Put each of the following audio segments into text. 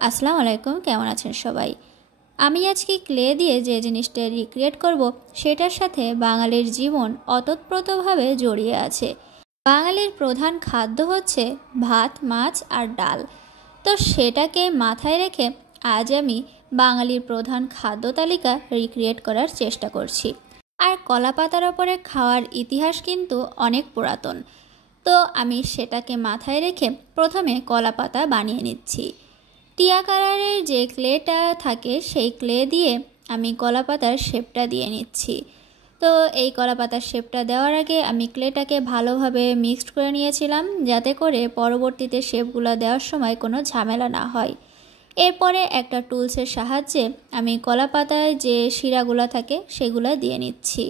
আসসালামু আলাইকুম, কেমন আছেন সবাই? আমি আজকে ক্লে দিয়ে যে জিনিসটা রিক্রিয়েট করব সেটার সাথে বাঙালির জীবন ওতপ্রোতভাবে জড়িয়ে আছে। বাঙালির প্রধান খাদ্য হচ্ছে ভাত, মাছ আর ডাল। তো সেটাকে মাথায় রেখে আজ আমি বাঙালির প্রধান খাদ্য তালিকা রিক্রিয়েট করার চেষ্টা করছি। আর কলাপাতার ওপরে খাওয়ার ইতিহাস কিন্তু অনেক পুরাতন। তো আমি সেটাকে মাথায় রেখে প্রথমে কলাপাতা বানিয়ে নিচ্ছি। টিয়া কালারের যে ক্লেটা থাকে সেই ক্লে দিয়ে আমি কলাপাতার শেপটা দিয়ে নিচ্ছি। তো এই কলাপাতার শেপটা দেওয়ার আগে আমি ক্লেটাকে ভালোভাবে মিক্সড করে নিয়েছিলাম, যাতে করে পরবর্তীতে শেপগুলো দেওয়ার সময় কোনো ঝামেলা না হয়। এরপরে একটা টুলসের সাহায্যে আমি কলাপাতায় যে শিরাগুলো থাকে সেগুলো দিয়ে নিচ্ছি।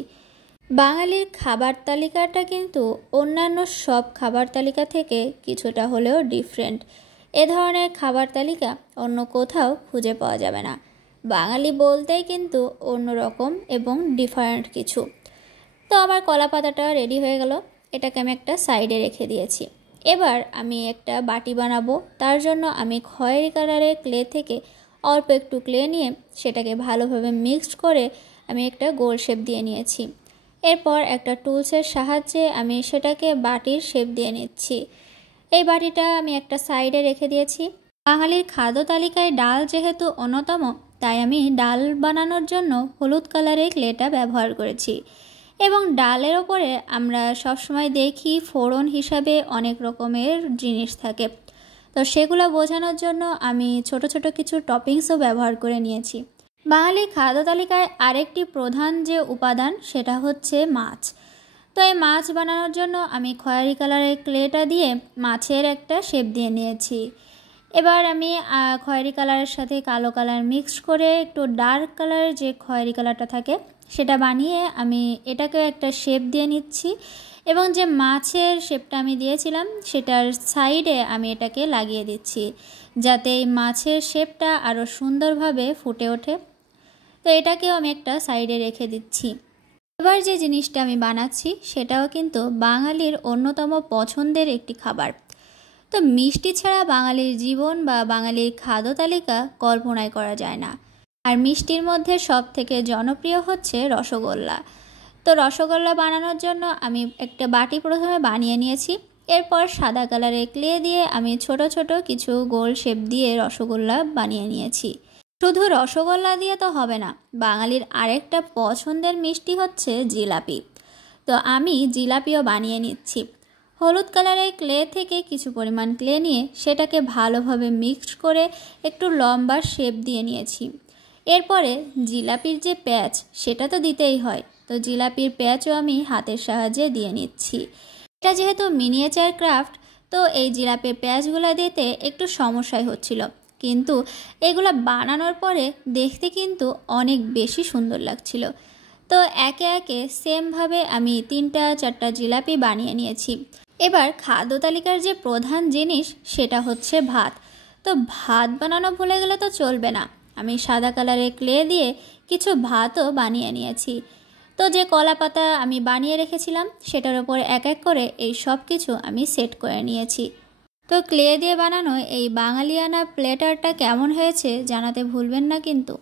বাঙালির খাবার তালিকাটা কিন্তু অন্যান্য সব খাবার তালিকা থেকে কিছুটা হলেও ডিফারেন্ট। এ ধরনের খাবার তালিকা অন্য কোথাও খুঁজে পাওয়া যাবে না। বাঙালি বলতেই কিন্তু অন্যরকম এবং ডিফারেন্ট কিছু। তো আমার কলা পাতাটা রেডি হয়ে গেল, এটাকে আমি একটা সাইডে রেখে দিয়েছি। এবার আমি একটা বাটি বানাবো। তার জন্য আমি খয়েরি কালারের ক্লে থেকে অল্প একটু ক্লে নিয়ে সেটাকে ভালোভাবে মিক্সড করে আমি একটা গোল শেপ দিয়ে নিয়েছি। এরপর একটা টুলসের সাহায্যে আমি সেটাকে বাটির শেপ দিয়ে নিচ্ছি। এই বাটিটা আমি একটা সাইডে রেখে দিয়েছি। বাঙালির খাদ্য তালিকায় ডাল যেহেতু অন্যতম, তাই আমি ডাল বানানোর জন্য হলুদ কালারের ক্লেটা ব্যবহার করেছি। এবং ডালের ওপরে আমরা সবসময় দেখি ফোড়ন হিসাবে অনেক রকমের জিনিস থাকে। তো সেগুলো বোঝানোর জন্য আমি ছোট ছোট কিছু টপিংসও ব্যবহার করে নিয়েছি। বাঙালি খাদ্য তালিকায় আরেকটি প্রধান যে উপাদান সেটা হচ্ছে মাছ। তো এই মাছ বানানোর জন্য আমি খয়েরি কালারের ক্লেটা দিয়ে মাছের একটা শেপ দিয়ে নিয়েছি। এবার আমি খয়েরি কালারের সাথে কালো কালার মিক্সড করে একটু ডার্ক কালারের যে খয়েরি কালারটা থাকে সেটা বানিয়ে আমি এটাকেও একটা শেপ দিয়ে নিচ্ছি। এবং যে মাছের শেপটা আমি দিয়েছিলাম সেটার সাইডে আমি এটাকে লাগিয়ে দিচ্ছি, যাতে এই মাছের শেপটা আরও সুন্দরভাবে ফুটে ওঠে। তো এটাকেও আমি একটা সাইডে রেখে দিচ্ছি। এবার যে জিনিসটা আমি বানাচ্ছি সেটাও কিন্তু বাঙালির অন্যতম পছন্দের একটি খাবার। তো মিষ্টি ছাড়া বাঙালির জীবন বা বাঙালির খাদ্য তালিকা কল্পনাই করা যায় না। আর মিষ্টির মধ্যে সব থেকে জনপ্রিয় হচ্ছে রসগোল্লা। তো রসগোল্লা বানানোর জন্য আমি একটা বাটি প্রথমে বানিয়ে নিয়েছি। এরপর সাদা কালারের ক্লে দিয়ে আমি ছোট ছোট কিছু গোল শেপ দিয়ে রসগোল্লা বানিয়ে নিয়েছি। শুধু রসগোল্লা দিয়ে তো হবে না, বাঙালির আরেকটা পছন্দের মিষ্টি হচ্ছে জিলাপি। তো আমি জিলাপিও বানিয়ে নিচ্ছি। হলুদ কালারের ক্লে থেকে কিছু পরিমাণ ক্লে নিয়ে সেটাকে ভালোভাবে মিক্সড করে একটু লম্বা শেপ দিয়ে নিয়েছি। এরপরে জিলাপির যে প্যাচ সেটা তো দিতেই হয়, তো জিলাপির প্যাচও আমি হাতের সাহায্যে দিয়ে নিচ্ছি। এটা যেহেতু মিনিয়েচার ক্রাফট, তো এই জিলাপির প্যাচগুলো দিতে একটু সমস্যাই হচ্ছিল, কিন্তু এগুলো বানানোর পরে দেখতে কিন্তু অনেক বেশি সুন্দর লাগছিল। তো একে একে সেমভাবে আমি 3-4টা জিলাপি বানিয়ে নিয়েছি। এবার খাদ্য তালিকার যে প্রধান জিনিস সেটা হচ্ছে ভাত। তো ভাত বানানো ভুলে গেলে তো চলবে না। আমি সাদা কালারের ক্লে দিয়ে কিছু ভাতও বানিয়ে নিয়েছি। তো যে কলা পাতা আমি বানিয়ে রেখেছিলাম সেটার উপর এক এক করে এই সব কিছু আমি সেট করে নিয়েছি। তো ক্লে দিয়ে বানানো এই বাঙালিয়ানা প্লেটারটা কেমন হয়েছে জানাতে ভুলবেন না কিন্তু।